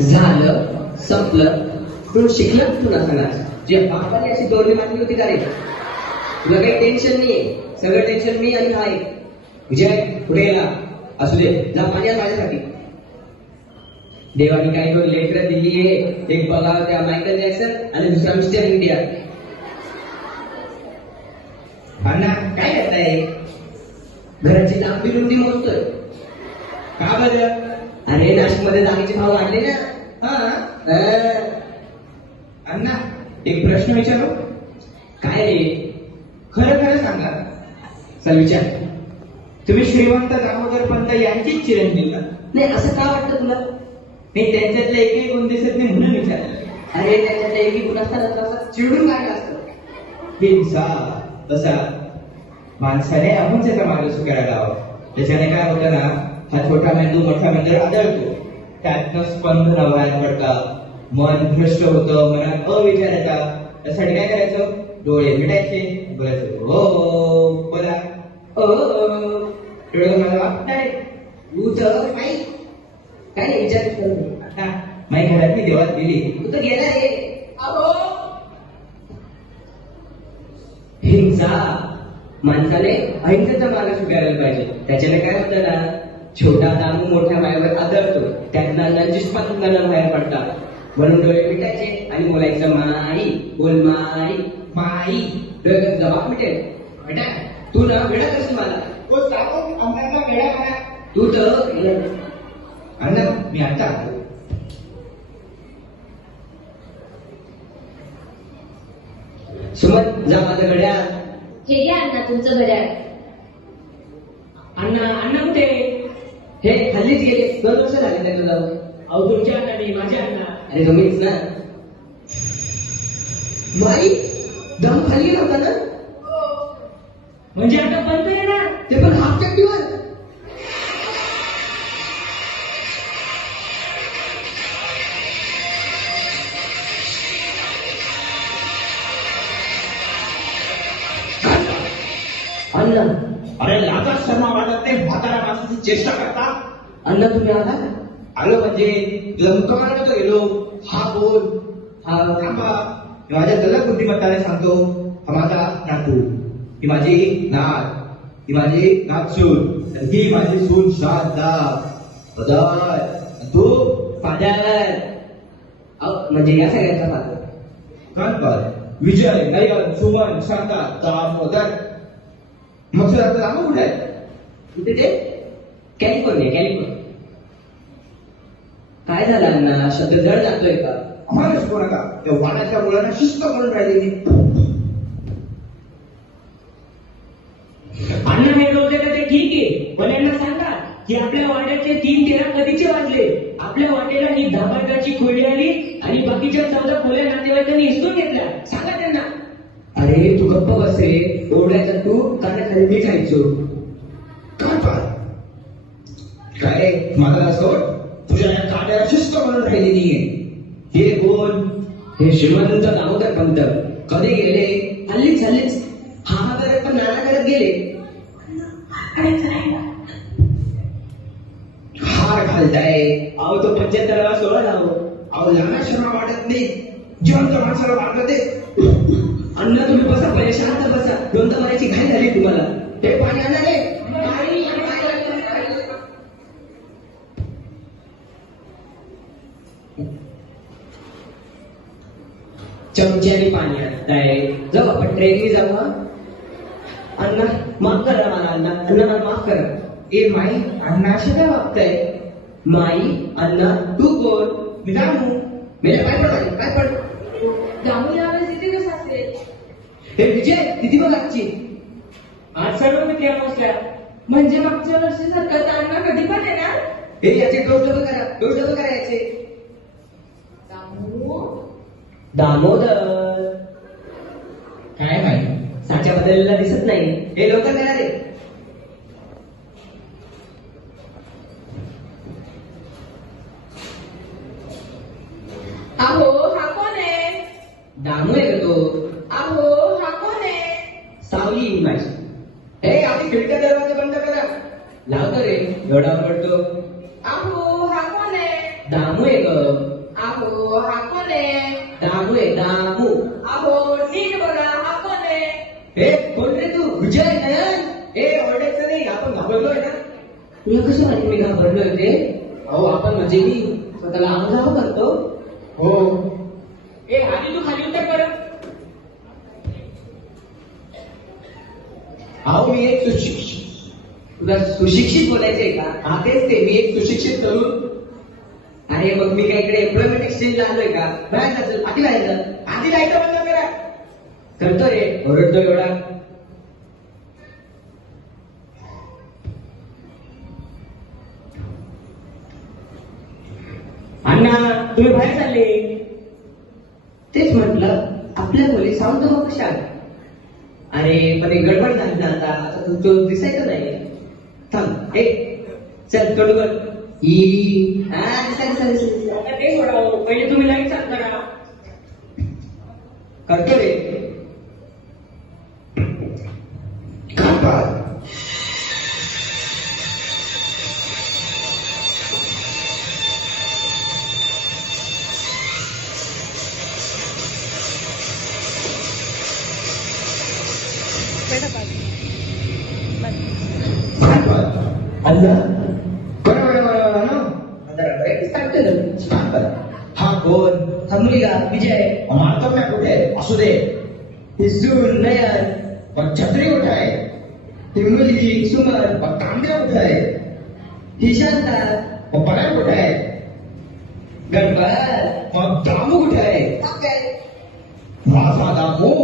झालं संपलं. तू शिकलं तुला सांगणार जे बापाने अशी दोरली मांडली होती का रे? तुला काही टेन्शन नाहीये, सगळं टेन्शन मी आणि आहे. विजय पुढे गेला असू दे, जा पाण्यात माझ्यासाठी. देवाने काही दोन लेकर दिली आहे, एक बघा त्या मायकल जॅक्सन आणि दुसरा मिस्टर इंडिया. अण्णा काय करताय? घराची लांबी रुंदी मोजतोय. का बरं? अरे नाशिक मध्ये जागेचे भाव वाढले ना. अण्णा एक प्रश्न विचारू? काय रे? खरं खरं सांगा, चल विचार. तुम्ही श्रीमंत दामोदर पंत यांचीच चिरंजीव का? नाही असं का वाटतं तुला? मी त्यांच्यातले एकही गुण दिसत नाही म्हणून विचारलं. अरे त्याच्यात एकी गुण असताना असं चिडून काढलं असतं. हिंसा तसा माणसाने अहिंसेचा मार्ग स्वीकारायला हवा. त्याच्याने काय होतं ना, हा छोटा मेंदू मोठा मेंदू आदळतो, त्यातनं स्पंदन बाहेर पडतात, मन भ्रष्ट होतं, मनात अविचार येतात. त्यासाठी काय करायचं? डोळे मिटायचे, बोलायचं हो बोला डोळे मला वाटताय तू तर माई काय नाही विचार करतो. माझी घरात मी देवात गेली. तू तर गेला रे. हिंसा माणसाने अहिंसेचा मार्ग स्वीकारायला पाहिजे. त्याच्याने काय होतं ना, छोटा दामू मोठ्या मायावर आदळतो, त्यातनं अन्नाची स्पंदनं बाहेर पडतात. म्हणून डोळे मिटायचे आणि बोलायचं माई, बोल माई माई. डोळे जबाब मिटेल. बेटा तू ना वेळा करशील मला. तू तर अण्णा मी आता आलो. सुमन जा माझं घड्याळ. हे घ्या अण्णा तुमचं घड्याळ. अण्णा अण्णा कुठे? हे हल्लीच गेले, 2 वर्ष झाले त्याला जाऊन. अहो तुमच्या अण्णा नाही, माझ्या अण्णा. अरे तुम्हीच ना. माई दम खाली नव्हता ना? म्हणजे आता बंद येणार. ते पण हाफ टॅक्टीवर. अण्णा अरे लाजा शर्मा वाटत ते म्हातारा माणसाची चेष्टा करता. अण्णा तुम्ही आला? आलो म्हणजे लंकावर तो गेलो. हा बोल हा थांबा. मी माझ्या जलद बुद्धिमत्ताने सांगतो. हा माझा नातू, ही माझी नात, ही माझी नातसून, आणि ही माझी सून शारदा. बदल तू फादर. म्हणजे या सगळ्यांचा फादर. कानकर विजय नयन सुमन शारदा दामोदर. मग सर आता रामू कुठे आहे? कुठे ते? California California. काय झालं अण्णा, शब्द जड जातोय का? आम्हाला शिकवू नका. त्या वाण्याच्या मुलांना शिस्त म्हणून राहिलेली. अण्णा हे बोलते तर ते ठीक आहे, पण यांना सांगा की आपल्या वाड्याचे 3:13 कधीचे वाजले. आपल्या वाटेला ही 10 वर्गाची खोली आली आणि बाकीच्या 14 खोल्या नातेवाईकांनी हिसकून घेतल्या. सांगा त्यांना. अरे तू गप्प बस रे. ओरडायचा तू, कानाखाली मी खायचो. कानकर काय माझा सोड. तुझ्या या काट्याला शिस्त म्हणून राहिलेली आहे. हे कोण? हे श्रीमंत दामोदर पंत. कधी गेले? हल्लीच हल्लीच. हा करत पण नाना करत गेले. हार घालताय. अहो तो 75वा 16 लावो. अहो लहान शर्मा वाटत नाही. जिवंत माणसाला मारलं ते. अण्णा तुम्ही बसा पहिले, शांत बसा. दोनदा मारायची घाई झाली तुम्हाला. हे पाणी आणा रे. चमच्याने पाणी आणताय. जाऊ आपण ट्रेनने जाऊ. हा अण्णा माफ करा मला. अण्णा अण्णा मला माफ करा. ए माई अण्णाशी काय वागताय? माई अण्णा तू कोण? मी दामू. मेल्या काय पड काय पड. दामू यावेळेस इथे कसं असेल? हे विजय किती बघ आजची. आज सर्व मित्र बसल्या. म्हणजे मागच्या वर्षी सारखं अण्णा कधी पण येणार? हे याचे डोस डबल करा, डोस डबल करा याचे. दामू दामोदर काय माई? साच्या बदललेला दिसत नाही. हे लवकर करा रे. अहो हा कोण आहे? दामू आहे का तो? अहो हा कोण आहे? सावली ही माझी. हे आधी खिडक्या दरवाजे बंद करा. लावतो रे, एवढा पडतो. अहो हा कोण आहे? दामू आहे ग. अहो हा कोण आहे? दामू आहे दामू. अहो नीट बघा हा कोण आहे? हे कोण रे तू? विजय नयन. हे ओरडायचं नाही, आपण घाबरलोय ना. तुला कसं माहिती मी घाबरलोय ते? अहो आपण म्हणजे मी स्वतःला अंगाव करतो. हो. ए आधी तू खाली उतर बरं. अहो मी एक सुशिक्षित. तुला सुशिक्षित बोलायचंय का? हा तेच ते, मी एक सुशिक्षित तरुण. अरे मग मी काय इकडे एम्प्लॉयमेंट एक्सचेंजला आलोय का? बाहेर जायचं, आधी जायचं. आधी लाईट बंद करा. करतो रे, ओरडतो एवढा. अण्णा तुम्ही बाहेर चालले. तेच म्हटलं आपल्या मुली सावध मग कशा? अरे पण एक गडबड झाली ना आता तो दिसायचं नाही. थांब ए चल तोंड कर. दिसा. आता ते सोडावं, पहिले तुम्ही लाईट चालू करा. करतो रे. खापात. अल्ला बरोबर ना. स्टार्ट केलं. स्टार्ट करा. हा कोण? हा मुलगा विजय. मारतो ना कुठे? असू दे. ही सून नयन. पण छत्री कुठे आहे? ही मुलगी सुमन. मग कांद्या कुठे आहे? ही शांता. मग पगार कुठे आहे? गणपत. मग दामू कुठे आहे? माझा दामू.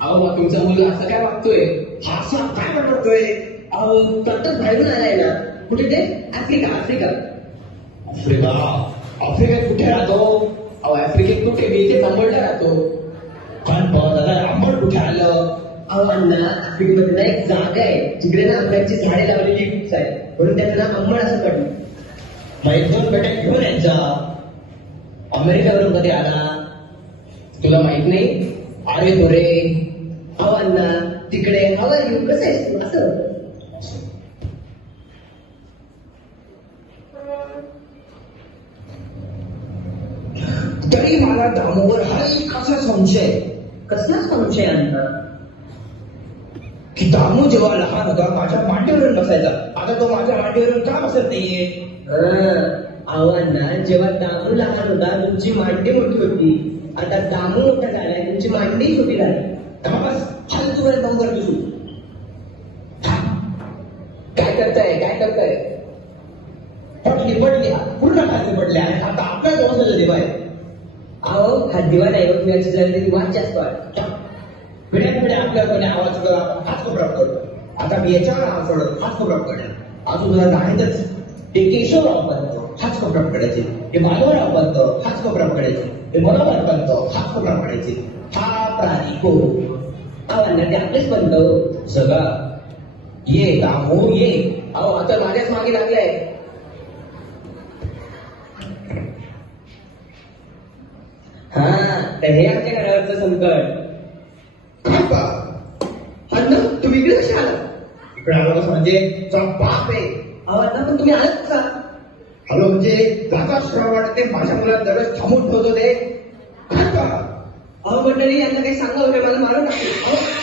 अहो मग तुमचा मुलगा असं काय वागतोय? हा असा काय म्हणतोय? अहो तटच बाहेरून आलाय ना. कुठे ते? आफ्रिका. आफ्रिका. आफ्रिकेत कुठे राहतो? अहो आफ्रिकेत कुठे? मी इथे कंबोडला राहतो. पण दादा आंबट कुठे आलं? अहो अण्णा आफ्रिकेमध्ये ना एक जागा आहे जिकडे ना आंब्याची झाडे लावलेली खूप आहे, म्हणून त्याचं नाव अंबळ असं पडलं. मग एक दोन बेटा घेऊन यायचा. अमेरिकेवरून कधी आला तुला माहित नाही? अरे तो रे. अहो अण्णा तिकडे हवा येऊ कसं आहेस तू? असं तरी मला दामूवर हा एक असा संशय. कसला संशय अण्णा? की दामू जेव्हा लहान होता माझ्या मांडीवरून बसायचा, आता तो माझ्या मांडीवरून का बसत नाहीये? अहो अण्णा जेव्हा दामू लहान होता तुमची मांडी मोठी होती, आता दामू मोठा झालाय तुमची मांडी छोटी झाली. तेव्हा बस फालतू वेळ बंद कर तुझू. काय करताय? पडली पूर्ण खाली पडली आणि आता आपल्या जवळ देव आहे. अहो हा दिवा नाही होत, याची जरा वाट जास्त वाट. पिढ्या आपल्याकडे आवाज करू, हाच कोपरात करू. आता मी याच्यावर आवाज सोडत हाच कोपरात करेल. अजून तुला नाहीतच ते केशवराव पंत हाच कोपरात पडायचे, ते माधवराव पंत हाच कोपरात पडायचे, ते मनोहर पंत हाच कोपरात पडायचे. हा प्राणी को अहो अण्णा ते आपलेच बनतो सगळा ये दामू ये. अहो आता माझ्याच मागे लागलाय. हा तर हे आमच्या घरावरचं संकट. अण्णा तुम्ही इकडे कसे आला? इकडे आलो कसं म्हणजे तुझा बाप आहे. अहो अण्णा पण तुम्ही आलात का? हॅलो म्हणजे दादा श्रम वाटते माझ्या मुलाला दररोज थांबून ठेवतो ते. अहो मंडळी यांना काही सांगा वगैरे मला मारून टाकले.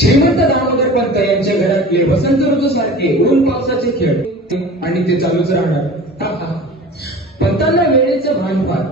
श्रीमंत दामोदर पंत यांच्या घरातले वसंत ऋतू सारखे ऊन पावसाचे खेळ आणि ते चालूच राहणार. पंतांना वेळेचं भान फार.